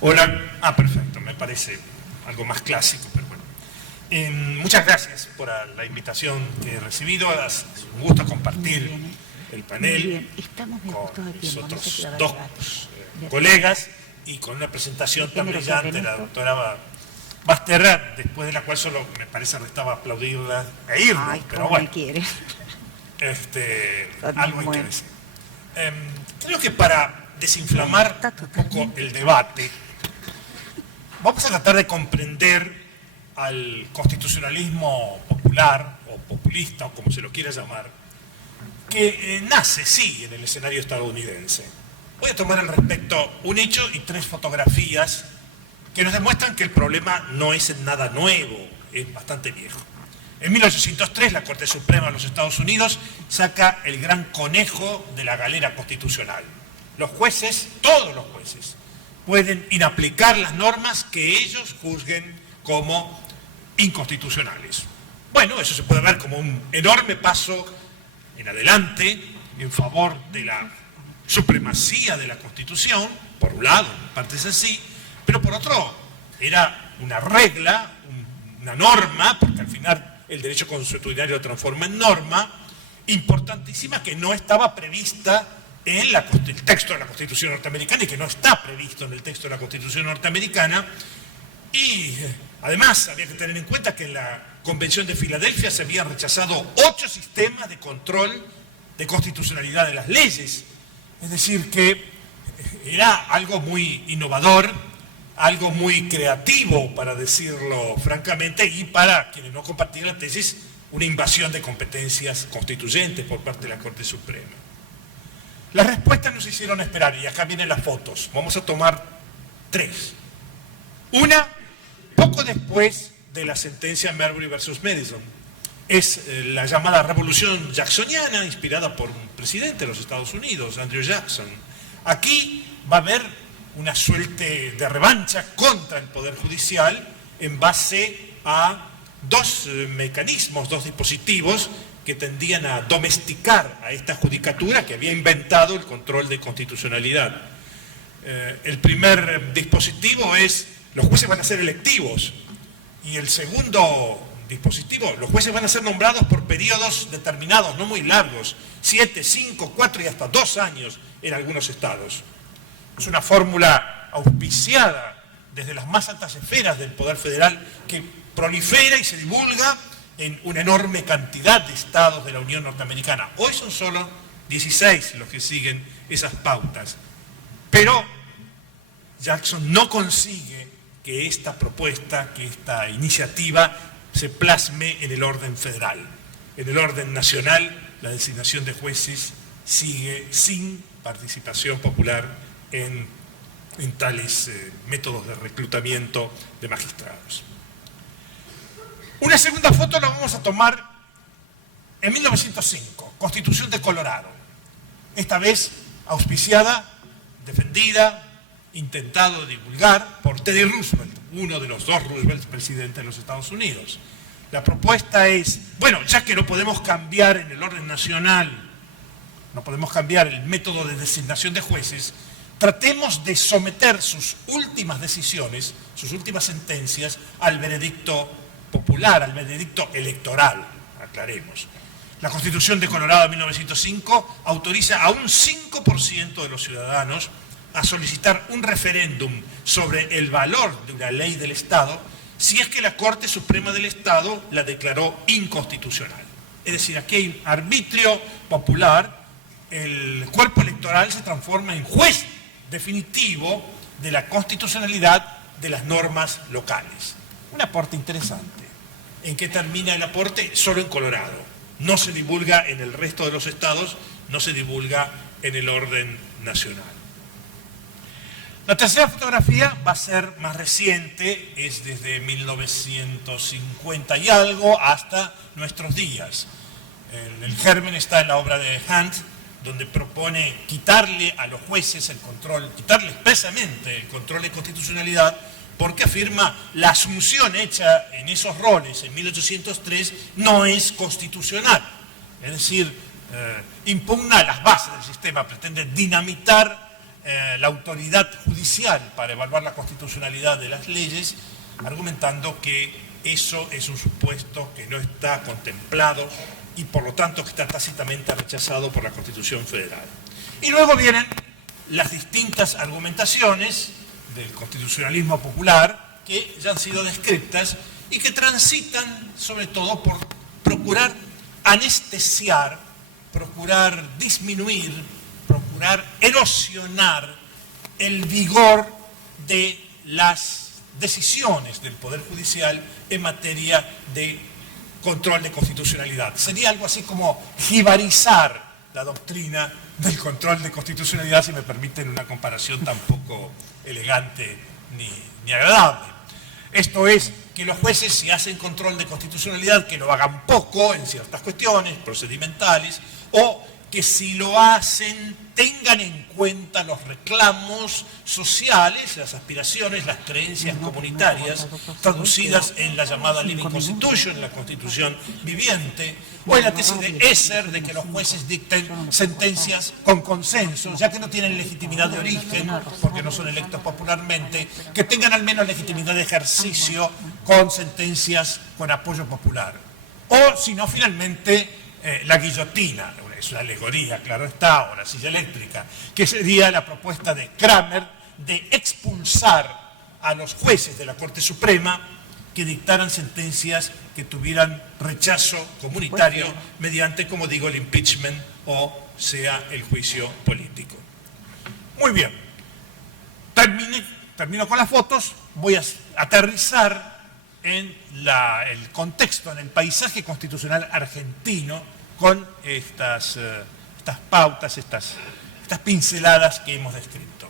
Hola. Perfecto, me parece algo más clásico, pero bueno. Muchas gracias por la invitación que he recibido. Es un gusto compartir el panel con mis otros dos colegas y con una presentación tan brillante de la doctora Basterra, después de la cual solo me parece restaba aplaudirla e irnos, pero bueno. Algo hay que decir. Creo que para desinflamar un poco el debate, vamos a tratar de comprender al constitucionalismo popular o populista, o como se lo quiera llamar, que nace, sí, en el escenario estadounidense. Voy a tomar al respecto un hecho y 3 fotografías que nos demuestran que el problema no es en nada nuevo, es bastante viejo. En 1803, la Corte Suprema de los Estados Unidos saca el gran conejo de la galera constitucional. Los jueces, todos los jueces, pueden inaplicar las normas que ellos juzguen como inconstitucionales. Bueno, eso se puede ver como un enorme paso en adelante en favor de la supremacía de la Constitución, por un lado, en parte es así, pero por otro, era una regla, una norma, porque al final el derecho consuetudinario lo transforma en norma, importantísima, que no estaba prevista en el texto de la Constitución norteamericana y que no está previsto en el texto de la Constitución norteamericana. Y además había que tener en cuenta que en la Convención de Filadelfia se habían rechazado 8 sistemas de control de constitucionalidad de las leyes. Es decir, que era algo muy innovador, algo muy creativo, para decirlo francamente, y para quienes no compartían la tesis, una invasión de competencias constituyentes por parte de la Corte Suprema. Las respuestas nos hicieron esperar, y acá vienen las fotos. Vamos a tomar 3. Una, poco después de la sentencia Marbury versus Madison. Es la llamada revolución jacksoniana, inspirada por un presidente de los Estados Unidos, Andrew Jackson. Aquí va a haber una suerte de revancha contra el Poder Judicial en base a 2 mecanismos, 2 dispositivos que tendían a domesticar a esta judicatura que había inventado el control de constitucionalidad. El primer dispositivo es: los jueces van a ser electivos, y el segundo dispositivo: los jueces van a ser nombrados por periodos determinados, no muy largos, 7, 5, 4 y hasta 2 años en algunos estados. Es una fórmula auspiciada desde las más altas esferas del Poder Federal que prolifera y se divulga en una enorme cantidad de estados de la Unión Norteamericana. Hoy son solo 16 los que siguen esas pautas. Pero Jackson no consigue que esta propuesta, que esta iniciativa se plasme en el orden federal. En el orden nacional, la designación de jueces sigue sin participación popular en tales métodos de reclutamiento de magistrados. Una segunda foto la vamos a tomar en 1905, Constitución de Colorado. Esta vez auspiciada, defendida, intentado divulgar por Teddy Roosevelt, uno de los 2 Roosevelt presidentes de los Estados Unidos. La propuesta es: bueno, ya que no podemos cambiar en el orden nacional, no podemos cambiar el método de designación de jueces, tratemos de someter sus últimas decisiones, sus últimas sentencias, al veredicto popular, al veredicto electoral, aclaremos. La Constitución de Colorado de 1905 autoriza a un 5% de los ciudadanos a solicitar un referéndum sobre el valor de una ley del Estado si es que la Corte Suprema del Estado la declaró inconstitucional. Es decir, aquí hay un arbitrio popular, el cuerpo electoral se transforma en juez definitivo de la constitucionalidad de las normas locales. Un aporte interesante. ¿En qué termina el aporte? Solo en Colorado. No se divulga en el resto de los estados, no se divulga en el orden nacional. La tercera fotografía va a ser más reciente, es desde 1950 y algo hasta nuestros días. El germen está en la obra de Hunt, donde propone quitarle a los jueces el control, quitarle expresamente el control de constitucionalidad, porque afirma la asunción hecha en esos roles en 1803 no es constitucional. Es decir, impugna las bases del sistema, pretende dinamitar la autoridad judicial para evaluar la constitucionalidad de las leyes, argumentando que eso es un supuesto que no está contemplado y por lo tanto que está tácitamente rechazado por la Constitución Federal. Y luego vienen las distintas argumentaciones del constitucionalismo popular que ya han sido descritas y que transitan sobre todo por procurar anestesiar, procurar disminuir, procurar erosionar el vigor de las decisiones del Poder Judicial en materia de control de constitucionalidad. Sería algo así como jibarizar la doctrina del control de constitucionalidad, si me permiten una comparación tan poco elegante ni agradable. Esto es, que los jueces, si hacen control de constitucionalidad, que lo hagan poco en ciertas cuestiones procedimentales, o que si lo hacen tengan en cuenta los reclamos sociales, las aspiraciones, las creencias comunitarias traducidas en la llamada Living Constitution, en la Constitución viviente, o en la tesis de Esser de que los jueces dicten sentencias con consenso, ya que no tienen legitimidad de origen, porque no son electos popularmente, que tengan al menos legitimidad de ejercicio con sentencias con apoyo popular. O, si no, finalmente, la guillotina, es una alegoría, claro está, o la silla eléctrica, que sería la propuesta de Kramer de expulsar a los jueces de la Corte Suprema que dictaran sentencias que tuvieran rechazo comunitario mediante, como digo, el impeachment o sea el juicio político. Muy bien, termino con las fotos, voy a aterrizar en el contexto, en el paisaje constitucional argentino, con estas pautas, estas pinceladas que hemos descrito.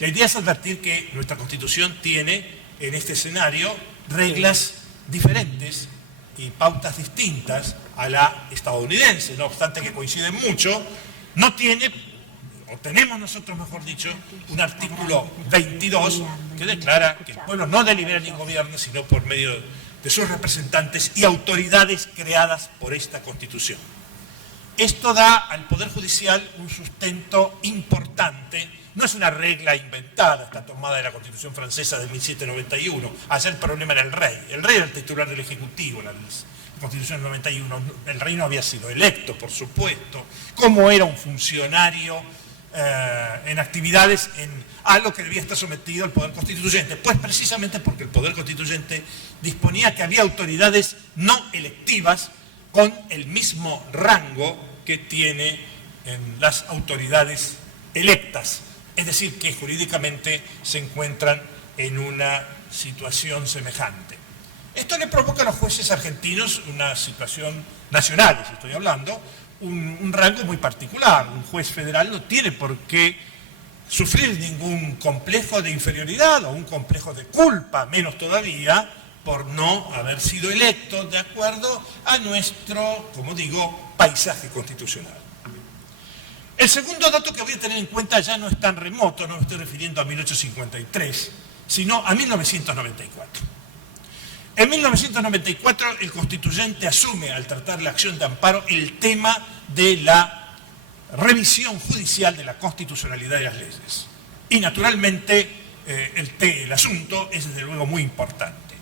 La idea es advertir que nuestra Constitución tiene en este escenario reglas diferentes y pautas distintas a la estadounidense, no obstante que coinciden mucho. No tiene, o tenemos nosotros mejor dicho, un artículo 22 que declara que el pueblo no delibera ni gobierna sino por medio de sus representantes y autoridades creadas por esta Constitución. Esto da al Poder Judicial un sustento importante, no es una regla inventada, está tomada de la Constitución francesa de 1791, allá el problema era el rey era el titular del Ejecutivo, la Constitución del 91, el rey no había sido electo, por supuesto, como era un funcionario en actividades a lo que debía estar sometido el Poder Constituyente, pues precisamente porque el Poder Constituyente disponía que había autoridades no electivas con el mismo rango que tiene en las autoridades electas, es decir, que jurídicamente se encuentran en una situación semejante. Esto le provoca a los jueces argentinos una situación nacional, si estoy hablando, un rango muy particular. Un juez federal no tiene por qué sufrir ningún complejo de inferioridad o un complejo de culpa, menos todavía, por no haber sido electo de acuerdo a nuestro, como digo, paisaje constitucional. El segundo dato que voy a tener en cuenta ya no es tan remoto, no me estoy refiriendo a 1853, sino a 1994. En 1994 el constituyente asume, al tratar la acción de amparo, el tema de la revisión judicial de la constitucionalidad de las leyes. Y naturalmente el asunto es desde luego muy importante.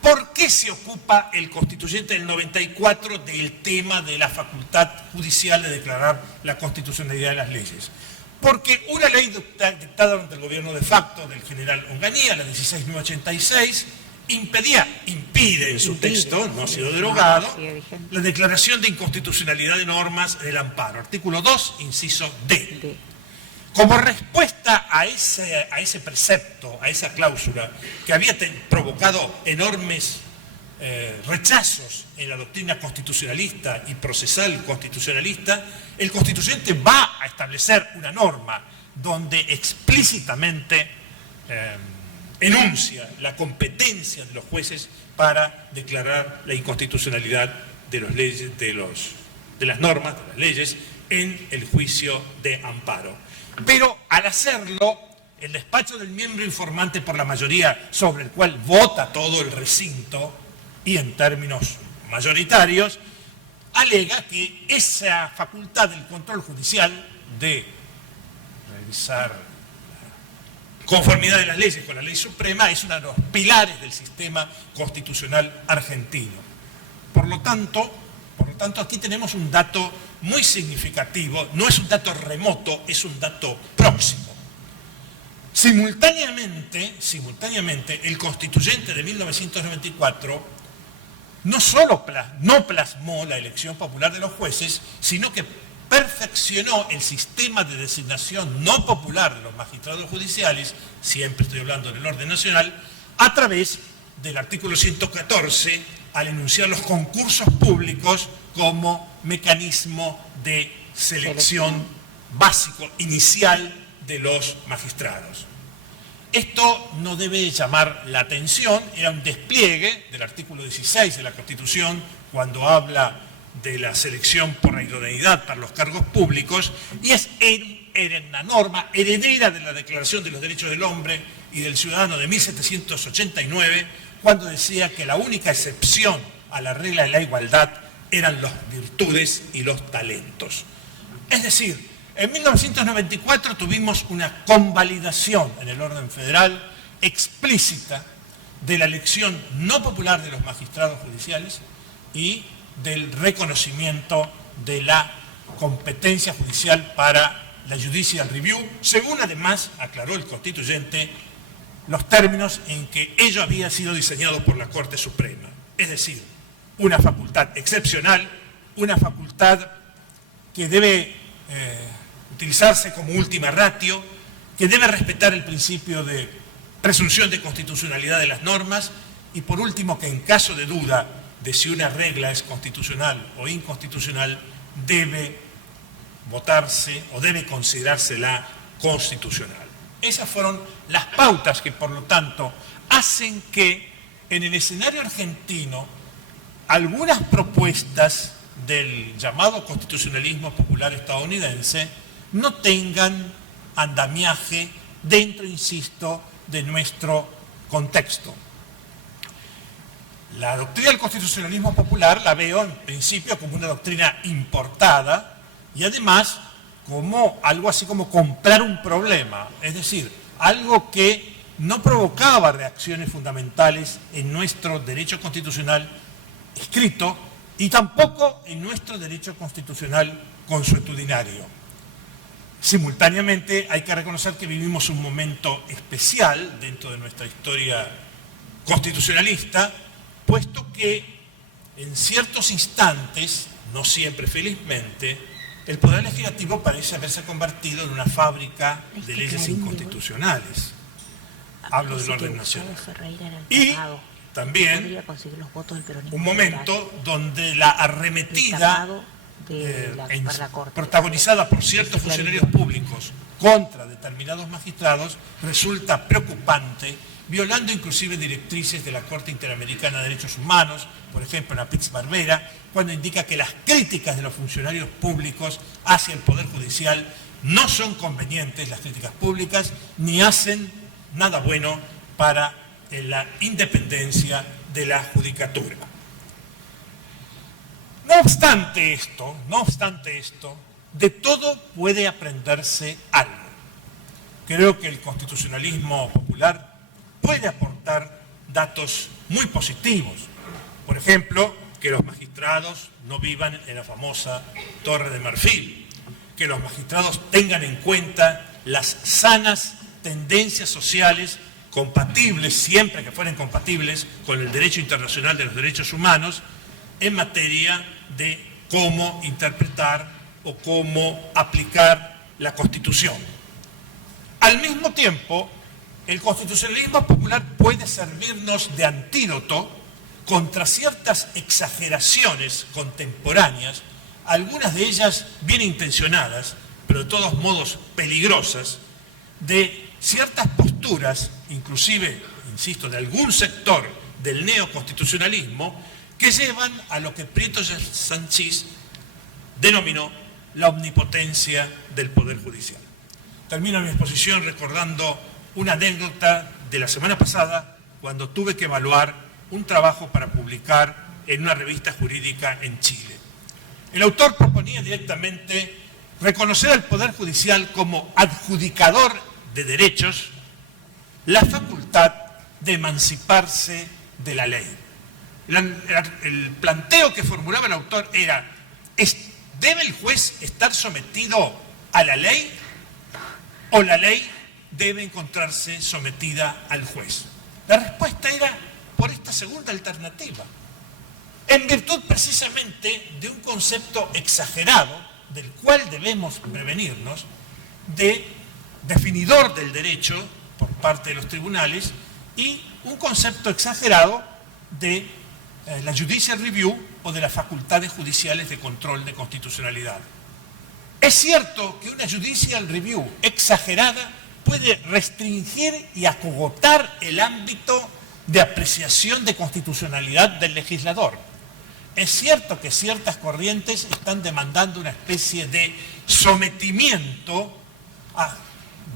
¿Por qué se ocupa el constituyente del 94 del tema de la facultad judicial de declarar la constitucionalidad de las leyes? Porque una ley dictada durante el gobierno de facto del general Onganía, la 16986, impide en su texto, no ha sido derogado, la declaración de inconstitucionalidad de normas del amparo. Artículo 2, inciso D. Como respuesta a ese precepto, a esa cláusula, que había provocado enormes rechazos en la doctrina constitucionalista y procesal constitucionalista, el constituyente va a establecer una norma donde explícitamente enuncia la competencia de los jueces para declarar la inconstitucionalidad de las normas, de las leyes, en el juicio de amparo. Pero al hacerlo, el despacho del miembro informante por la mayoría, sobre el cual vota todo el recinto, y en términos mayoritarios, alega que esa facultad del control judicial de garantizar conformidad de las leyes con la ley suprema es uno de los pilares del sistema constitucional argentino. Por lo tanto, aquí tenemos un dato muy significativo, no es un dato remoto, es un dato próximo. Simultáneamente, el constituyente de 1994 no solo no plasmó la elección popular de los jueces, sino que perfeccionó el sistema de designación no popular de los magistrados judiciales, siempre estoy hablando del orden nacional, a través del artículo 114, al enunciar los concursos públicos como mecanismo de selección básico, inicial de los magistrados. Esto no debe llamar la atención, era un despliegue del artículo 16 de la Constitución cuando habla de la selección por la idoneidad para los cargos públicos, y es una norma heredera de la Declaración de los Derechos del Hombre y del Ciudadano de 1789, cuando decía que la única excepción a la regla de la igualdad eran las virtudes y los talentos. Es decir, en 1994 tuvimos una convalidación en el orden federal explícita de la elección no popular de los magistrados judiciales y del reconocimiento de la competencia judicial para la judicial review, según además aclaró el constituyente los términos en que ello había sido diseñado por la Corte Suprema. Es decir, una facultad excepcional, una facultad que debe utilizarse como última ratio, que debe respetar el principio de presunción de constitucionalidad de las normas y, por último, que en caso de duda de si una regla es constitucional o inconstitucional, debe votarse o debe considerársela constitucional. Esas fueron las pautas que, por lo tanto, hacen que en el escenario argentino algunas propuestas del llamado constitucionalismo popular estadounidense no tengan andamiaje dentro, insisto, de nuestro contexto. La doctrina del constitucionalismo popular la veo en principio como una doctrina importada y además como algo así como comprar un problema, es decir, algo que no provocaba reacciones fundamentales en nuestro derecho constitucional escrito y tampoco en nuestro derecho constitucional consuetudinario. Simultáneamente hay que reconocer que vivimos un momento especial dentro de nuestra historia constitucionalista, puesto que en ciertos instantes, no siempre felizmente, el Poder Legislativo parece haberse convertido en una fábrica de leyes inconstitucionales. Hablo del orden nacional. Y también un momento donde la arremetida protagonizada por ciertos funcionarios públicos contra determinados magistrados resulta preocupante, violando inclusive directrices de la Corte Interamericana de Derechos Humanos, por ejemplo en la Pix-Barbera, cuando indica que las críticas de los funcionarios públicos hacia el Poder Judicial no son convenientes, las críticas públicas, ni hacen nada bueno para la independencia de la judicatura. No obstante esto, de todo puede aprenderse algo. Creo que el constitucionalismo popular puede aportar datos muy positivos. Por ejemplo, que los magistrados no vivan en la famosa Torre de Marfil, que los magistrados tengan en cuenta las sanas tendencias sociales compatibles, siempre que fueran compatibles, con el derecho internacional de los derechos humanos en materia de cómo interpretar o cómo aplicar la Constitución. Al mismo tiempo, el constitucionalismo popular puede servirnos de antídoto contra ciertas exageraciones contemporáneas, algunas de ellas bien intencionadas, pero de todos modos peligrosas, de ciertas posturas, inclusive, insisto, de algún sector del neoconstitucionalismo, que llevan a lo que Prieto Sanchis denominó la omnipotencia del Poder Judicial. Termino mi exposición recordando una anécdota de la semana pasada, cuando tuve que evaluar un trabajo para publicar en una revista jurídica en Chile. El autor proponía directamente reconocer al Poder Judicial como adjudicador de derechos la facultad de emanciparse de la ley. El planteo que formulaba el autor era: ¿debe el juez estar sometido a la ley o la ley debe encontrarse sometida al juez? La respuesta era por esta segunda alternativa, en virtud precisamente de un concepto exagerado, del cual debemos prevenirnos, de definidor del derecho por parte de los tribunales, y un concepto exagerado de la judicial review o de las facultades judiciales de control de constitucionalidad. Es cierto que una judicial review exagerada puede restringir y acogotar el ámbito de apreciación de constitucionalidad del legislador. Es cierto que ciertas corrientes están demandando una especie de sometimiento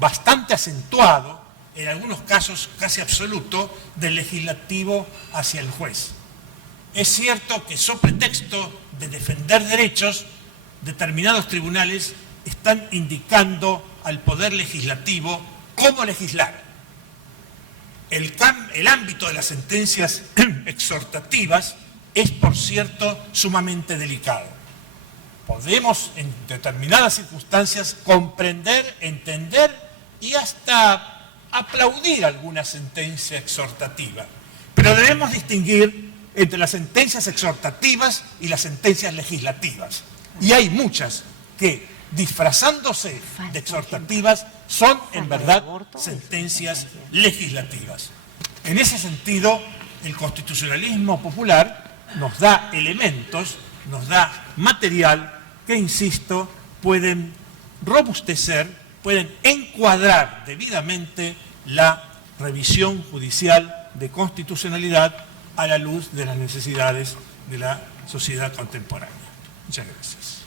bastante acentuado, en algunos casos casi absoluto, del legislativo hacia el juez. Es cierto que, sobre pretexto de defender derechos, determinados tribunales están indicando al Poder Legislativo cómo legislar. El ámbito de las sentencias exhortativas es, por cierto, sumamente delicado. Podemos, en determinadas circunstancias, comprender, entender y hasta aplaudir alguna sentencia exhortativa. Pero debemos distinguir entre las sentencias exhortativas y las sentencias legislativas. Y hay muchas que, disfrazándose de exhortativas, son en verdad sentencias legislativas. En ese sentido, el constitucionalismo popular nos da elementos, nos da material que, insisto, pueden robustecer, pueden encuadrar debidamente la revisión judicial de constitucionalidad a la luz de las necesidades de la sociedad contemporánea. Muchas gracias.